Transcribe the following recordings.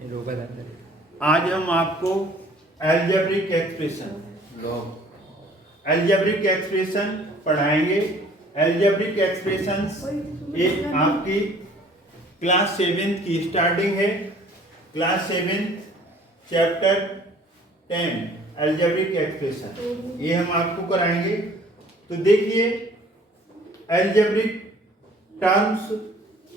आज हम आपको एल्जेब्रिक एक्सप्रेशन पढ़ाएंगे। एल्जेब्रिक एक्सप्रेशंस ये आपकी क्लास 7 की स्टार्टिंग है। क्लास 7 चैप्टर 10 एल्जेब्रिक एक्सप्रेशन ये हम आपको कराएंगे। तो देखिए एल्जेब्रिक टर्म्स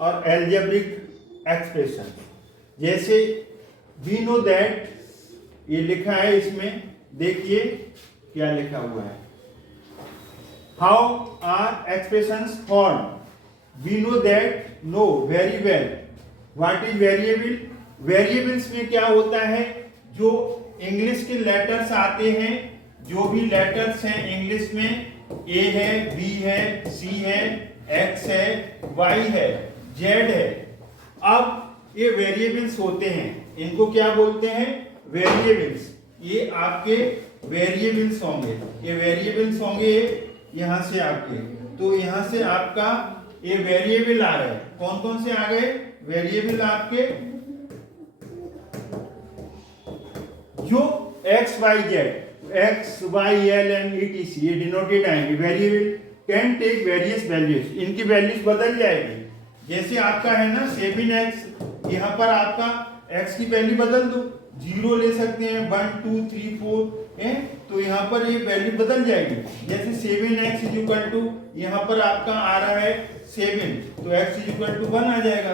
और एल्जेब्रिक एक्सप्रेशन, जैसे वी नो दैट ये लिखा है, इसमें देखिए क्या लिखा हुआ है। How are expressions form? We know that, know very well. What is variable? Variables में क्या होता है, जो इंग्लिश के लेटर्स आते हैं, जो भी लेटर्स हैं इंग्लिश में, ए है, बी है, सी है, एक्स है, वाई है, जेड है। अब ये वेरिएबल्स होते हैं, इनको क्या बोलते हैं? वेरिएबल्स। ये आपके वेरिएबल्स होंगे, ये वेरिएबल्स होंगे यहां से आपके। तो यहां से आपका ये वेरिएबल आ गए। कौन कौन से आ गए वेरिएबल आपके? जो x y z, x y l and etc, ये डिनोटेड आएंगे। Variable can take various values, इनकी वैल्यूज बदल जाएगी। जैसे आपका है ना 7x, यहाँ पर आपका x की वैल्यू बदल दो, 0 ले सकते हैं, 1 2 3 4 है, तो यहाँ पर ये वैल्यू बदल जाएगी। जैसे 7x इज इक्वल टू, यहाँ पर आपका आ रहा है 7, तो x इज इक्वल टू 1 आ जाएगा।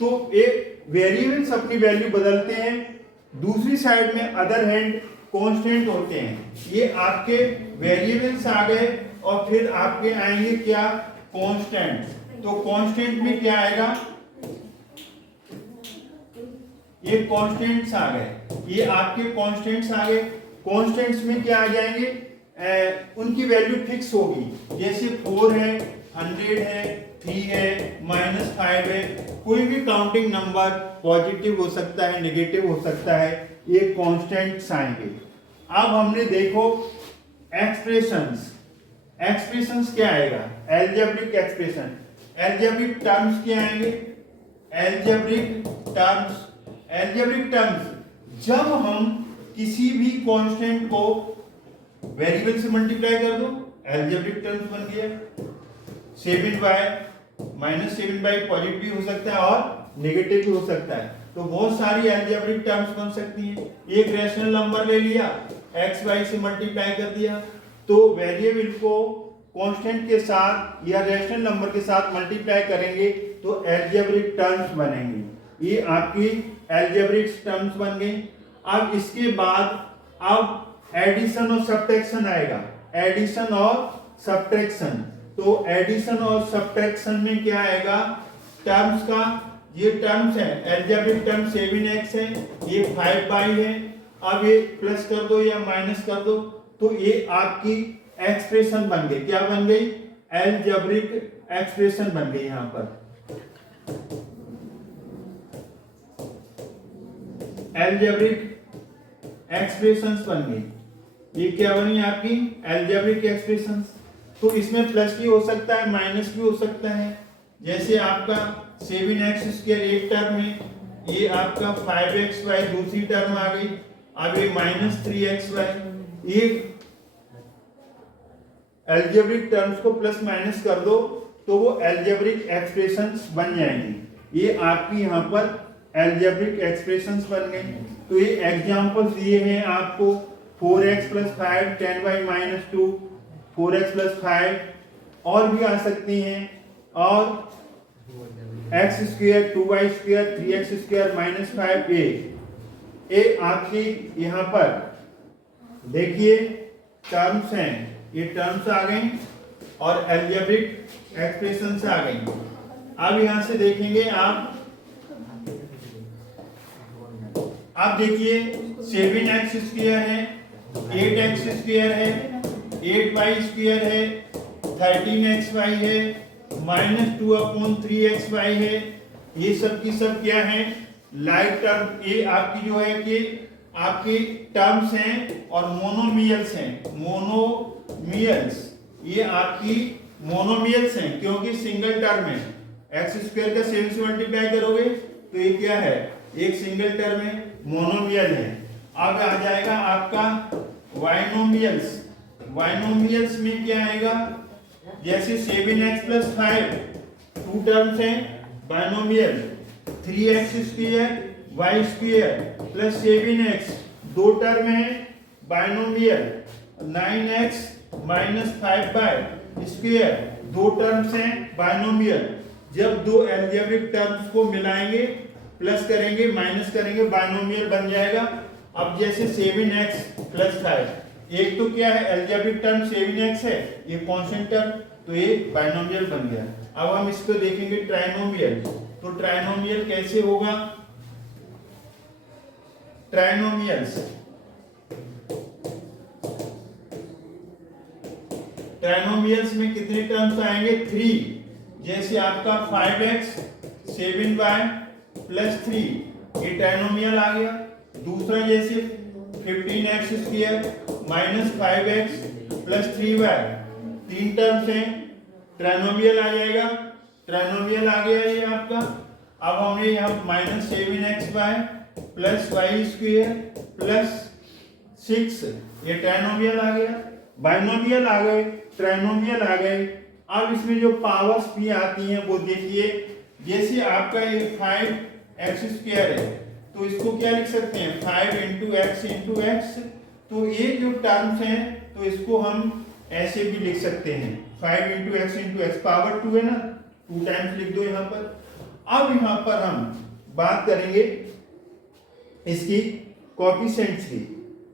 तो ये वेरिएबल्स अपनी वैल्यू बदलते हैं। दूसरी साइड में अदर हैंड कांस्टेंट होते हैं। ये आपके वेरिएबल्स आ गए और फिर आपके आएंगे क्या? कांस्टेंट। तो कांस्टेंट में क्या आएगा? ये कांस्टेंट्स आ गए, ये आपके कांस्टेंट्स आ गए। कांस्टेंट्स में क्या आ जाएंगे? उनकी वैल्यू फिक्स होगी। जैसे 4 है, 100 है, 3 है, -5 है। कोई भी काउंटिंग नंबर पॉजिटिव हो सकता है, नेगेटिव हो सकता है, ये कांस्टेंट्स आएंगे। अब हमने देखो एक्सप्रेशंस। एक्सप्रेशंस क्या आएगा? Algebraic expression. एल्जेब्रिक टर्म्स क्या आएंगे? Algebraic terms. एल्जेब्रिक टर्म्स, जब हम किसी भी कांस्टेंट को वेरिएबल से मल्टीप्लाई कर दो, एल्जेब्रिक टर्म्स बन गया। 7y पॉजिटिव हो सकता है और नेगेटिव भी हो सकता है। तो बहुत सारी एल्जेब्रिक टर्म्स बन सकती हैं। एक रैशनल नंबर ले लिया, एक्स वाई से मल्टीप्लाई कर दिया, तो वेरिएबल को कांस्टेंट के साथ या रैशनल नंबर के साथ मल्टीप्लाई करेंगे तो एल्जेब्रिक टर्म्स बनेंगे। ये आपकी एल्जेब्रिक टर्म्स बन गई। अब इसके बाद अब एडिशन और सब्ट्रैक्शन आएगा। एडिशन और सब्ट्रैक्शन, तो एडिशन और सब्ट्रैक्शन में क्या आएगा? टर्म्स का, ये टर्म्स है एल्जेब्रिक टर्म 7x है, ये 5y है। अब ये प्लस कर दो या माइनस कर दो, तो ये आपकी एक्सप्रेशन बन गई। क्या बन गई? एल्जेब्रिक एक्सप्रेशन बन गई। यहां पर एल्जेब्रिक एक्सप्रेशंस बन गई। ये क्या बनी आपकी? Algebraic expressions. तो इसमें प्लस भी हो सकता है, माइनस भी हो सकता है। जैसे आपका 7x² एक टर्म है, ये आपका 5xy दूसरी टर्म आ गई। अब ये -3xy, ये एल्जेब्रिक टर्म्स को प्लस माइनस कर दो तो वो एल्जेब्रिक एक्सप्रेशंस बन जाएंगी। ये आपकी यहाँ पर एल्जेब्रिक एक्सप्रेशंस बन गई। तो ये एग्जांपल्स दिए हैं आपको, 4x + 5 10y - 2, 4x + 5 और भी आ सकती हैं, और x² 2y² 3x² - 5a। ये आपकी यहाँ पर देखिए टर्म्स हैं, ये टर्म्स आ गई और एल्जेब्रिक एक्सप्रेशंस आ गई। अब यहां से देखेंगे आप देखिए 7x² है, 8x² है, 8y² है, 13xy है, -2/3xy है। ये सब की सब क्या है? Like term. ये आपकी जो है कि आपकी टर्म्स हैं और मोनोमियल्स हैं। मोनोमियल्स, ये आपकी मोनोमियल्स हैं क्योंकि सिंगल टर्म है। x² का 7 से मल्टीप्लाई करोगे तो ये क्या है? एक सिंगल टर्म है, मोनोमियल है। अब आ जाएगा आपका बाइनोमियल्स। बाइनोमियल्स में क्या आएगा, जैसे 7x प्लस 5 टू टर्म्स हैं binomial, 3x square y square plus 7x दो टर्म है binomial, 9x minus 5y square दो टर्म्स हैं बाइनोमियल। जब दो एल्जेब्रिक टर्म्स को मिलाएंगे, प्लस करेंगे, माइनस करेंगे, बाइनोमियल बन जाएगा। अब जैसे 7x प्लस 5, एक तो क्या है एल्जेब्रिक टर्म 7x है, ये कांस्टेंट टर्म, तो ये बाइनोमियल बन गया। अब हम इसको देखेंगे ट्राइनोमियल। तो ट्राइनोमियल कैसे होगा, ट्राइनोमियल्स, ट्राइनोमियल्स में कितने टर्म्स आएंगे, 3। जैसे आपका 5x 7y प्लस 3, ये ट्राइनोमियल आ गया। दूसरा जैसे 15x square minus 5x plus 3y, तीन टर्म्स हैं, ट्राइनोमियल आ जाएगा, ट्राइनोमियल आ गया ये आपका। अब हमें यहाँ minus 7xy plus y square plus 6, ये ट्राइनोमियल आ गया। बाइनोमियल आ गए, ट्राइनोमियल आ गए। अब इसमें जो पावर्स भी आती हैं वो देखिए, जैसे आपका ये 5x स्क्वायर है, तो इसको क्या लिख सकते हैं 5 इंटू एक्स। तो ये जो टर्म्स हैं तो इसको हम ऐसे भी लिख सकते हैं 5 इंटू एक्स पावर 2 है ना, 2 टाइम्स लिख दो यहाँ पर। अब यहाँ पर हम बात करेंगे इसकी कोएफिशिएंट्स की।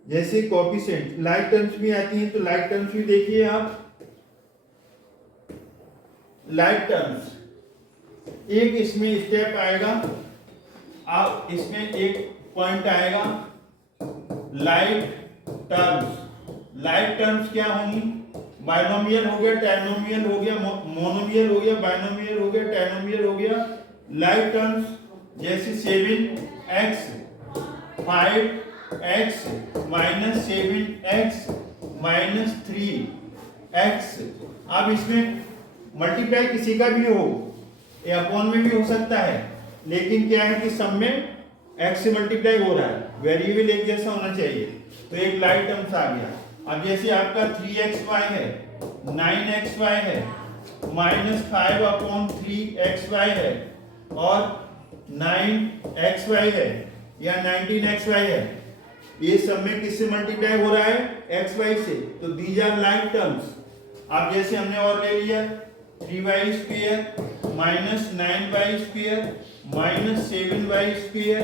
जैसे कोएफिशिएंट लाइक टर्म्स भी आती हैं, तो लाइक टर्म्स भी देखिए आप। लाइक टर्म्स एक इसमें स्टेप आएगा, आप इसमें एक पॉइंट आएगा लाइक टर्म्स। लाइक टर्म्स क्या होंगी, बाइनोमियल हो गया, ट्राइनोमियल हो गया, मोनोमियल हो गया, बाइनोमियल हो गया, ट्राइनोमियल हो गया। लाइक टर्म्स जैसे 7x 5x minus 7x minus 3x। अब इसमें मल्टीप्लाई किसी का भी हो, ये अपॉन में भी हो सकता है, लेकिन क्या है कि सब में x से मल्टीप्लाई हो रहा है, वेरिएबल एक जैसा होना चाहिए, तो एक लाइक टर्म्स आ गया। अब जैसे आपका 3xy है, 9xy है, माइनस 5/3xy है, और 9xy है या 19xy है, ये सब में किससे मल्टीप्लाई हो रहा है, xy से, तो दीज आर लाइक टर्म्स। अब जैसे हमने और ले लिया 3y square minus 9y square minus 7y square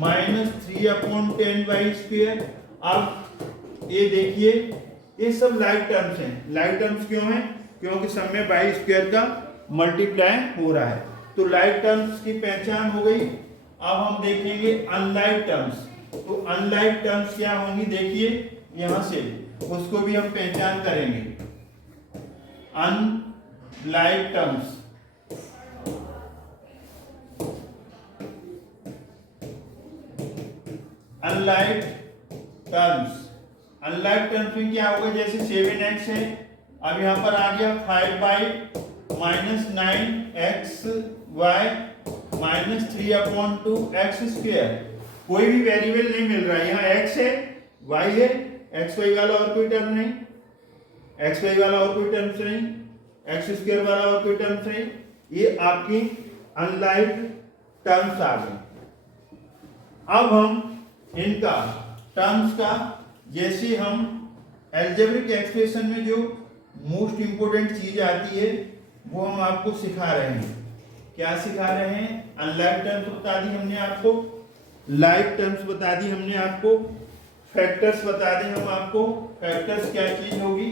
minus 3/10y square. अब ये देखिए ये सब लाइक टर्म्स हैं। लाइक टर्म्स क्यों हैं, क्योंकि सब में y स्क्वायर का मल्टीप्लाई हो रहा है। तो लाइक टर्म्स की पहचान हो गई। अब हम देखेंगे अनलाइक टर्म्स। तो अनलाइक टर्म्स क्या होंगी, देखिए यहां से उसको भी हम पहचान करेंगे। Unlike terms, unlike terms, unlike terms में क्या होगा, जैसे 7x है, अब यहां पर आ गया 5y minus 9xy minus 3/2x square. कोई भी वेरिएबल नहीं मिल रहा है, यहाँ x है, y है, xy वाला और कोई टर्म नहीं, xy वाला और कोई टर्म्स नहीं, x स्क्वायर वाला और कोई टर्म्स नहीं, ये आपकी अनलाइक टर्म्स आ गए। अब हम इनका टर्म्स का, जैसे हम अलजेब्रिक एक्सप्रेशन में जो मोस्ट इंपोर्टेंट चीज आती है वो हम आपको सिखा रहे हैं। क्या सिखा रहे हैं, अनलाइक टर्म्स बता दी हमने आपको, लाइक टर्म्स बता दी हमने आपको, फैक्टर्स बता दें हम आपको। फैक्टर्स क्या चीज होगी,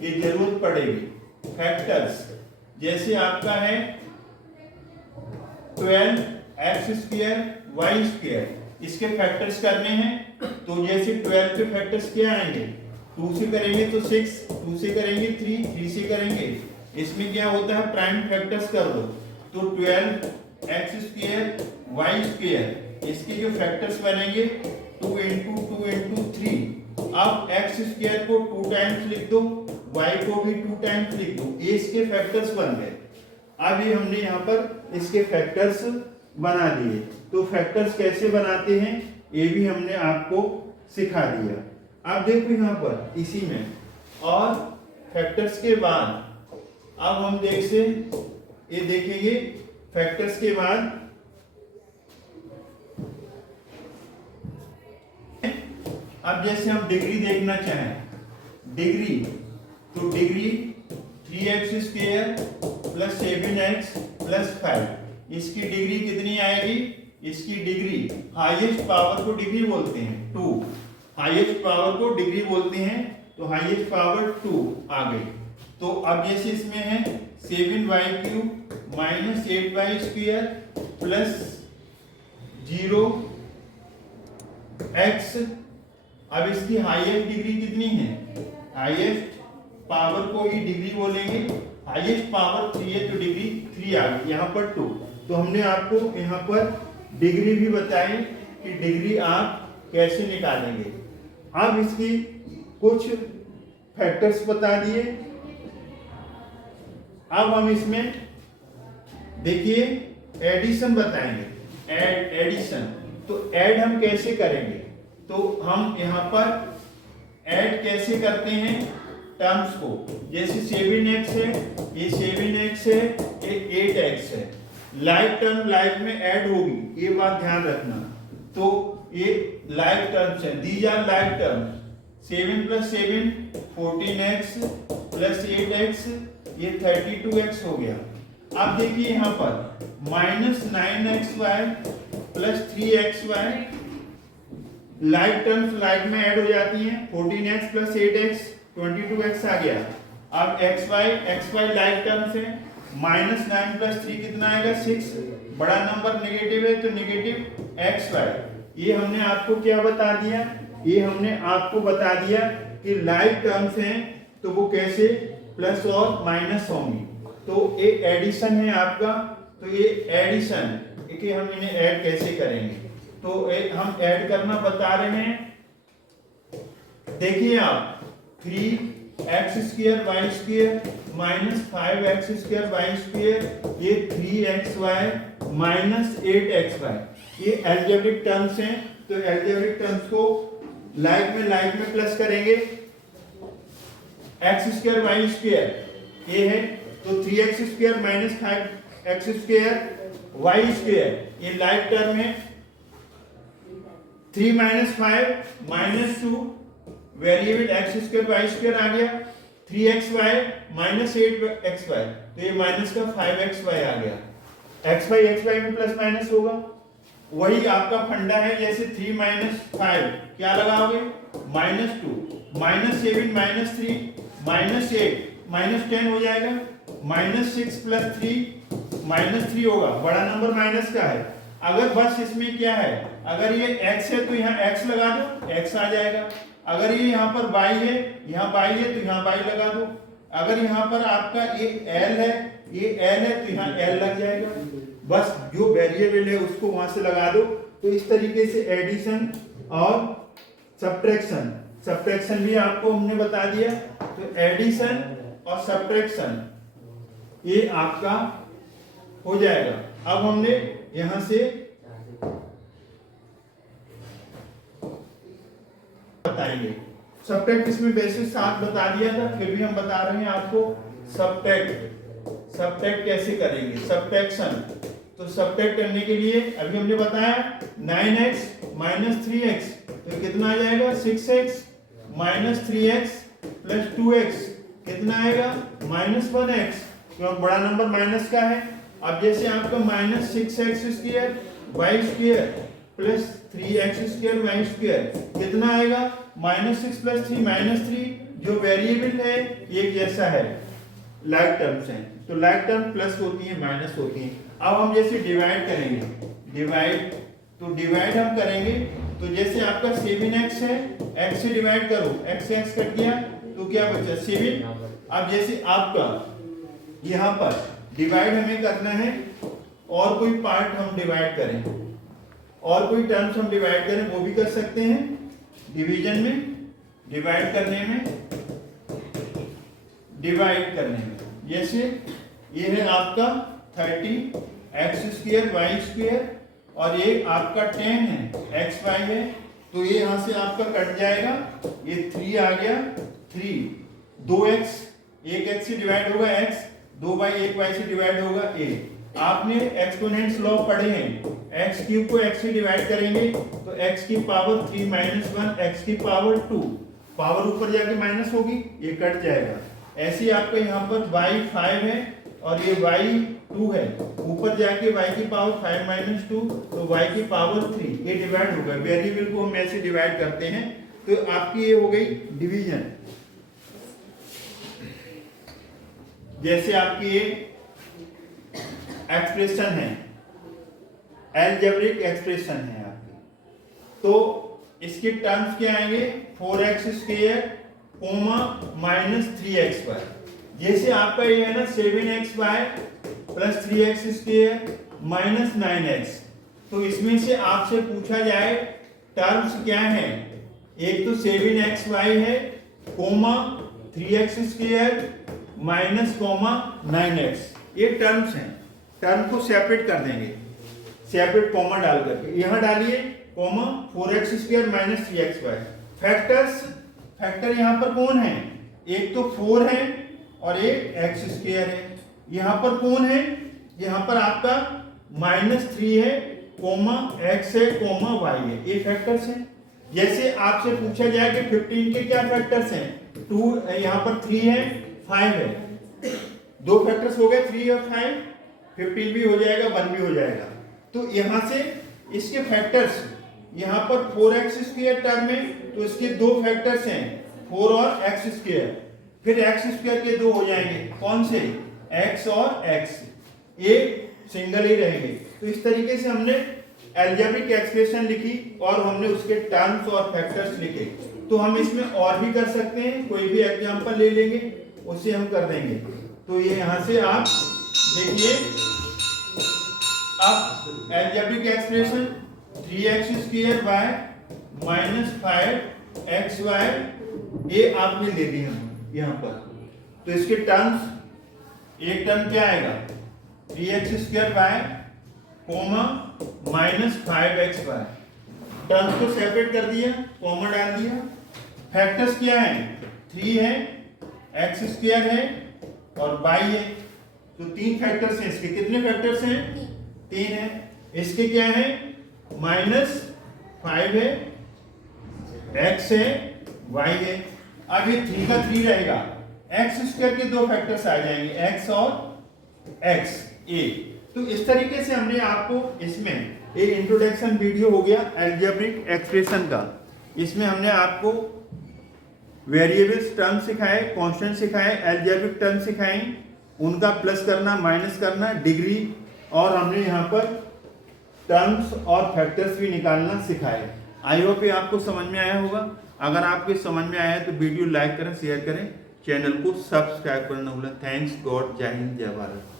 ये जरूरत पड़ेगी। फैक्टर्स जैसे आपका है 12x स्क्वायर वाई स्क्वायर, इसके फैक्टर्स करने हैं, तो जैसे 12 के फैक्टर्स क्या आएंगे, 2 से करेंगे तो 6, 2 से करेंगे 3, 3 से करेंगे, इसमें क्या होता है प्राइम फैक्टर्स कर दो, तो 12x स्क्वायर वाई स्क्वायर, इसके जो फैक्टर्स बनेंगे 2 इंटू 2 इंटू 3। अब x स्क्वायर को 2 टाइम्स लिख दो, y को भी 2 टाइम्स लिख दो, ये इसके फैक्टर्स बन गए। अब ये हमने यहाँ पर इसके फैक्टर्स बना दिए। तो फैक्टर्स कैसे बनाते हैं ये भी हमने आपको सिखा दिया। अब देखो यहाँ पर इसी में और फैक्टर्स के बाद अब हम ये देखेंगे फैक्टर्स के बाद अब जैसे हम डिग्री देखना चाहें, डिग्री तो degree 3x² plus 7x plus 5, इसकी डिग्री कितनी आएगी? इसकी डिग्री हाईएस्ट पावर को डिग्री बोलते हैं 2, हाईएस्ट पावर को डिग्री बोलते हैं, तो हाईएस्ट पावर 2 आ गई। तो अब जैसे इसमें है 7y³ minus 8y² plus 0x, अब इसकी हाईएस्ट डिग्री कितनी है? हाईएस्ट पावर को ही डिग्री बोलेंगे, हाईएस्ट पावर 3 है तो डिग्री 3 आ गई, यहाँ पर 2। तो हमने आपको यहाँ पर डिग्री भी बताई कि डिग्री आप कैसे निकालेंगे। अब इसकी कुछ फैक्टर्स बता दिए। अब हम इसमें देखिए एडिशन बताएंगे, एडिशन। तो ऐड हम कैसे करेंगे? तो हम यहाँ पर ऐड कैसे करते हैं टर्म्स को, जैसे 7x है, ये 7x है, ये 8x है, लाइक टर्म लाइक में ऐड होगी, ये बात ध्यान रखना। तो ये लाइक टर्म्स है, these are like terms. 7 + 7 14x plus 8x, ये 32x हो गया। अब देखिए यहाँ पर -9xy plus 3xy, like terms like में ऐड हो जाती हैं, 14x प्लस 8x 22x आ गया। अब xy लाइक टर्म्स है, -9 + 3 कितना आएगा? 6, बड़ा नंबर नेगेटिव है तो नेगेटिव xy। ये हमने आपको क्या बता दिया? ये हमने आपको बता दिया कि लाइक टर्म्स हैं तो वो कैसे प्लस और माइनस होंगी। तो ये एडिशन है आपका, तो ये एडिशन कि हम इन्हें ऐड कैसे करेंगे, तो हम ऐड करना बता रहे हैं। देखिए आप 3x² y² minus 5x² y², ये 3xy माइनस 8xy, ये एल्जेब्रिक टर्म्स हैं। तो एल्जेब्रिक टर्म्स को लाइक में प्लस करेंगे, x² y² ये है, तो 3x² माइनस 5x² y², ये लाइक टर्म है। 3 - 5 - 2 वेरिएबल x² y² आ गया, 3xy माइनस 8xy, तो ये माइनस का 5xy आ गया। xy में प्लस माइनस होगा, वही आपका फंडा है। जैसे 3 - 5 क्या लगाओगे? -2, -7 - 3 -8 -10 हो जाएगा, -6 + 3 -3 होगा, बड़ा नंबर माइनस का है। अगर बस इसमें क्या है, अगर ये x है तो यहाँ x लगा दो, x आ जाएगा। अगर ये यहाँ पर y है, यहाँ y है तो यहाँ y लगा दो। अगर यहाँ पर आपका ये l है, ये l है तो यहाँ l लग जाएगा। बस जो वेरिएबल है उसको वहां से लगा दो। तो इस तरीके से एडिशन और सब्ट्रैक्शन भी आपको हमने बता दिया। तो एडिशन और सब्ट्रैक्शन ये आपका हो जाएगा। अब हमने यहां से बताएंगे सब्ट्रैक्ट, इसमें बेसिक 7 बता दिया था, फिर भी हम बता रहे हैं आपको सब्ट्रैक्ट कैसे करेंगे। सब्ट्रैक्शन, तो सब्ट्रैक्ट करने के लिए अभी हमने बताया 9x - 3x, तो कितना आ जाएगा? 6x - 3x प्लस 2x कितना आएगा? -1x, क्यों बड़ा नंबर माइनस का है। अब जैसे आपका -6x² y² plus 3x² y² कितना आएगा? -6 + 3 -3, जो वेरिएबल है एक जैसा है, लाइक टर्म्स हैं, तो लाइक टर्म प्लस होती है माइनस होती है। अब हम जैसे डिवाइड करेंगे, डिवाइड हम करेंगे, तो जैसे आपका 7x है, x से डिवाइड करो, x से x कट गया तो क्या बचा? 7। अब जैसे आपका यहाँ पर डिवाइड हमें करना है, और कोई पार्ट हम डिवाइड करें, और कोई टर्म्स हम डिवाइड करें, वो भी कर सकते हैं डिवीजन में, डिवाइड करने में। जैसे ये है आपका 30x² y² और ये आपका 10 है, एक्स वाई है, तो ये यहाँ से आपका कट जाएगा, ये 3 आ गया, 3 2x, एक x से डिवाइड होगा x, 2y एक y से डिवाइड होगा a। आपने एक्सपोनेंट्स लॉ पढ़े हैं, x क्यूब को x से डिवाइड करेंगे तो x की पावर 3 माइनस 1 x की पावर 2, पावर ऊपर जाके माइनस होगी, ये कट जाएगा। ऐसे ही आपका यहाँ पर y 5 है और ये y 2 है, ऊपर जाके y की पावर 5 माइनस 2 तो y की पावर 3, ये डिवाइड होगा। वेरिएबल को हम ऐसे डिवाइड करते हैं, तो आपकी ये हो गई डिवीजन। जैसे आपकी ये एक्सप्रेशन है, अलजेब्रिक एक्सप्रेशन है आपकी, तो इसके टर्म्स क्या आएंगे, 4x square comma minus 3xy। जैसे आपका ये है ना 7xy plus 3x square minus 9x, तो इसमें से आपसे पूछा जाए टर्म्स क्या है, एक तो 7xy है coma 3x square minus coma 9x, ये टर्म्स हैं। टर्म को सेपरेट कर देंगे, सेपरेट कॉमा डाल करके, यहां डालिए comma 4x square minus 3xy। Factors, factor यहां पर कौन है, एक तो 4 है और एक x स्क्वायर है। यहां पर कौन है, यहां पर आपका माइनस 3 है कोमा x है कोमा y है, ये फैक्टर्स हैं। जैसे आपसे पूछा जाए कि 15 के क्या फैक्टर्स हैं, 2 यहां पर 3 है 5 है, दो फैक्टर्स हो गए 3 और 5, 15 भी हो जाएगा 1 भी हो जाएगा। तो यहां से इसके फैक्टर्स, यहां पर 4x स्क्वायर टर्म में तो इसके दो फैक्टर्स हैं 4 और x स्क्वायर, फिर x स्क्वायर के दो हो जाएंगे, कौन से, x और x, ये सिंगल ही रहेंगे। तो इस तरीके से हमने अलजेब्रिक एक्सप्रेशन लिखी और हमने उसके टर्म्स और फैक्टर्स लिखे। तो हम इसमें और भी कर सकते हैं, कोई भी एग्जांपल ले लेंगे उससे हम कर देंगे। तो ये यहां से आप देखिए, अब algebraic expression 3x square y minus 5xy, ये आपने ले ली हम यहां पर। तो इसके टर्म्स, एक टर्म क्या आएगा 3x square y comma minus 5xy, terms को सेपरेट कर दिया, कॉमा डाल दिया। फैक्टर्स क्या है, 3 है, x स्क्वायर है और y है, तो 3 फैक्टर्स हैं। इसके कितने फैक्टर्स हैं, 3 है। इसके क्या है, माइनस 5 है, x है, y है। अब ये 3 का 3 रहेगा, x स्क्वायर के दो फैक्टर्स आ जाएंगे, x और x a। तो इस तरीके से हमने आपको इसमें एक इंट्रोडक्शन वीडियो हो गया अलजेब्रिक एक्सप्रेशन का। इसमें हमने आपको वेरिएबल्स टर्म सिखाए, कांस्टेंट सिखाए, अलजेब्रिक टर्म सिखाए, उनका प्लस करना माइनस करना, डिग्री, और हमने यहाँ पर टर्म्स और फैक्टर्स भी निकालना सिखाए। आई होप ये आपको समझ में आया होगा। अगर आपके समझ में आया है तो वीडियो लाइक करें, शेयर करें, चैनल को सब्सक्राइब करना ना भूलें। थैंक्स गॉड, जय हिंद, जय भारत।